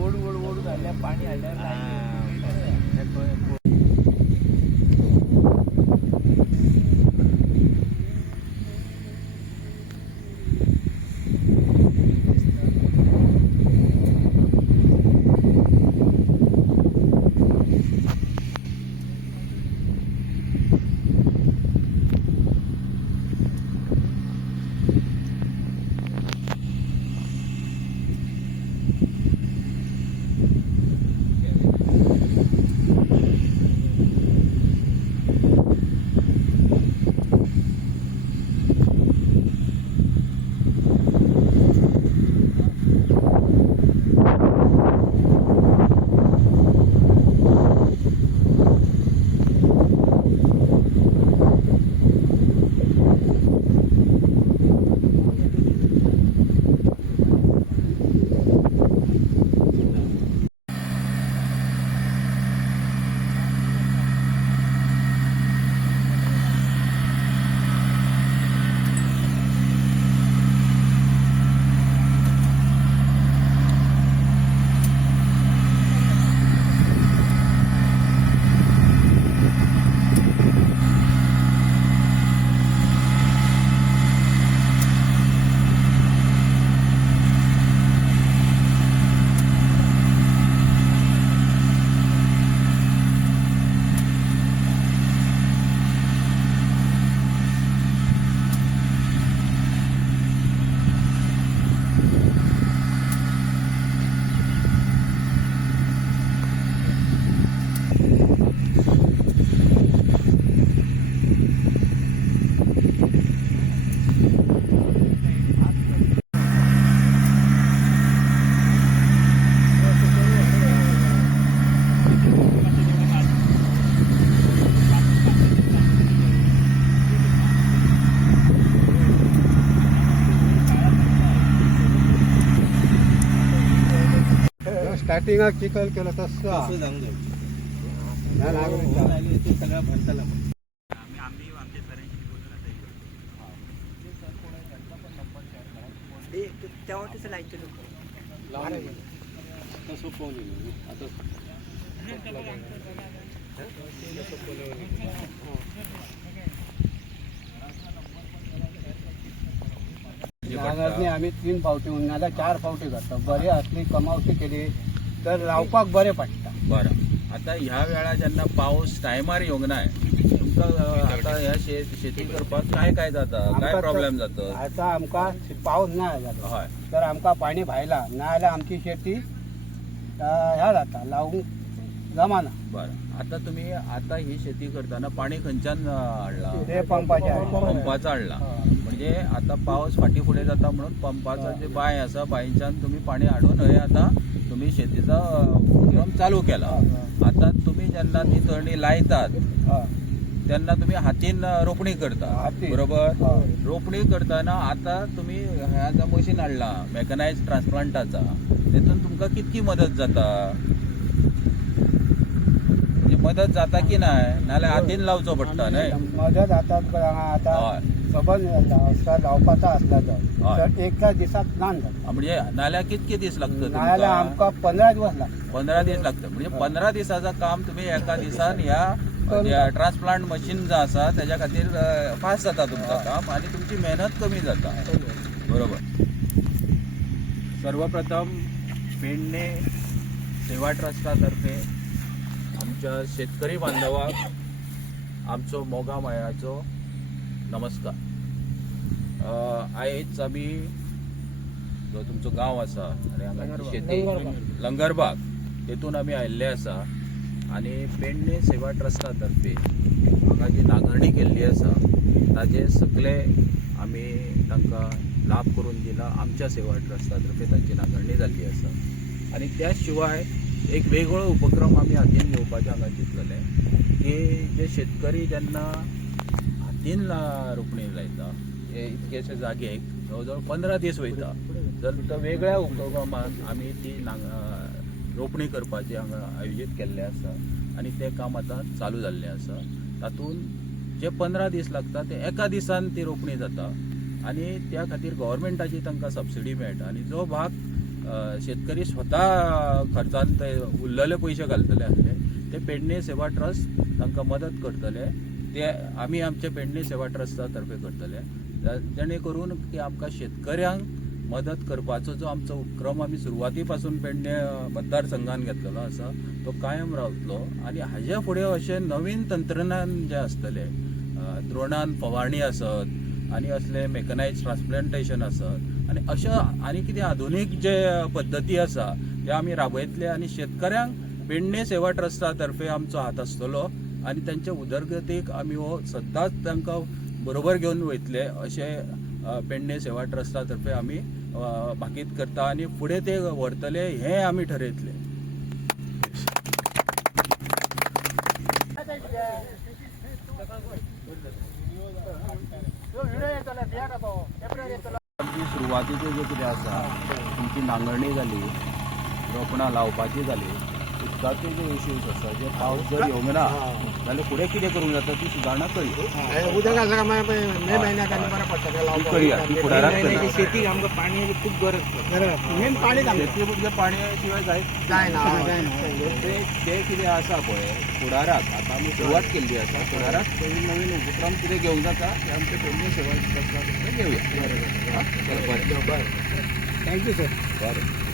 ओढ ओढ ओढ झाल्या पाणी आल्यावर स्टार्टिंग चिखल केलं तसं सगळं भरताला तेव्हा लाईट आम्ही 3 फावटी उन्हाळ्याला 4 फावटी करतो. बरे असली कमावती केली तर लावपाक बरे पडटा. बरं, आता ह्या वेळा जेन्ना पाऊस टायमार येवंक नाय तुमकां आता ह्या शेती करपाक काय काय जाता, काय प्रॉब्लेम जाता? आता आमकां पाऊस नाही जातो हय तर आमकां पाणी भायला ना जाल्यार आमची शेती ह्या जाता लावूंक जमाना. बरं, आता तुम्ही आता ही शेती करताना पाणी खंयच्यान हाडला? ते पंपाचे पंपाचा हाडला. म्हणजे आता पावस फाटी फुडें जाता म्हणून पंपाचा जे बांय आसा बांयच्यान तुम्ही पाणी हाडून हय आता तुम्ही शेतीचा उपक्रम चालू केला. आता तुम्ही जेन्ना ती तळणी लायतात तेन्ना तुम्ही हातीन रोपणी करता बरोबर. रोपणी करताना आता तुम्ही ह्या जो मशीन हाडला मेकनायज्ड ट्रान्सप्लांटाचा तेतून तुमकां कितकी मदत जाता? मदत जाता की नाही नाल्यार हातीन लावचो पडटा न्हय? मदत आता सबंद लावपाचा असला तर एका दिसाक नान जाता. म्हणजे नाल्यार कितके दीस लागतात? नाल्यार आमकां 15 दिवस लागतात. 15 दीस लागतात. म्हणजे 15 दिसाचं काम तुम्ही एका दिसान ह्या ट्रान्सप्लांट मशीन जो आसा त्याच्या खातीर फास्ट जाता तुमचं काम आणि तुमची मेहनत कमी जाता बरोबर. सर्वप्रथम पेडणे सेवा ट्रस्टातर्फे आमच्या शेतकरी बांधवांक आमचो मोगा मायाचो नमस्कार. आयज आमी जो तुमचो गांव आसा आनी हांगाची शेती लंगरबाग तेतून आमी आयिल्ले आसा आनी पेडणे सेवा ट्रस्टातर्फे हांगा जी नांगरणी केल्ली आसा ताजे सगळे आमी तांकां लाभ करून दिला. आमच्या सेवा ट्रस्टातर्फे तांची नांगरणी जाल्ली आसा आणि त्या शिवाय एक वेगळो उपक्रम आमी हातीन घेवपाचें हांगा चिंतलेले की जे शेतकरी जेन्ना हातीन रोपणी लायता हे इतकेशे जागेक जवळ 15 दीस वयता तर वेगळ्या उपक्रमात आमी ती रोपणी करपाचें हांगा आयोजीत केल्लें आसा आणि ते काम आतां चालू जाल्लें आसा. तातूंत जे 15 दीस लागता ते एका दिसान ती रोपणी जाता आणि त्या खातीर गव्हर्मेंटाची तांकां सबसिडी मेळटा आणि जो भाग शेतकरी स्वता खर्चान ते उरलेले पयशे घालतले आसले ते पेडणे सेवा ट्रस्ट तांकां मदत करतले ते आमी आमचे पेडणे सेवा ट्रस्टा तर्फे करतले जेणे करून की आमकां शेतकऱ्यांक मदत करपाचो जो आमचो उपक्रम आमी सुरवाती पासून पेडणे मतदारसंघान घेतलेलो आसा तो कायम रावतलो आनी हाजे फुडें अशें नवीन तंत्रज्ञान जे आसतले द्रोणान फवारणी आसत आनी असले मेकनायज ट्रान्सप्लांटेशन आसत आनी अशा आनी कितें आधुनीक जे पद्दती आसा ते आमी राबयतले आनी शेतकऱ्यांक पेडणे सेवा ट्रस्टा तर्फे आमचो हात आसतलो आनी तांच्या उदरगतीक आमी हो सदांच तांकां बरोबर घेवन वयतले अशें पेडणे सेवा ट्रस्टा तर्फे आमी भाकीत करता आनी फुडें ते व्हरतले हें आमी ठरयतले. आमची सुरवातीचे जे कितें आसा तुमची नांगरणी जाली रोपणां लावपाची जाली उदकाचे जे इश्यूज आसा जे पावस जर येवंक ना जाल्यार फुडें कितें करूंक जाता ती सुदारणा करी उदक आसा मे म्हयन्याक आनी बरें पडटा करूया ती फुडाराक करूया. शेतीक आमकां पाणयाची खूब गरज मेन पाणी शेती म्हणजे पाणया शिवाय जायना ते कितें आसा पळय फुडाराक आतां आमी सुरवात केल्ली आसा फुडाराक नवीन उपक्रम कितें घेवंक जाता ते आमचे पेडणे सेवा ट्रस्टा घेवया. बरें थँक्यू सर. बरें.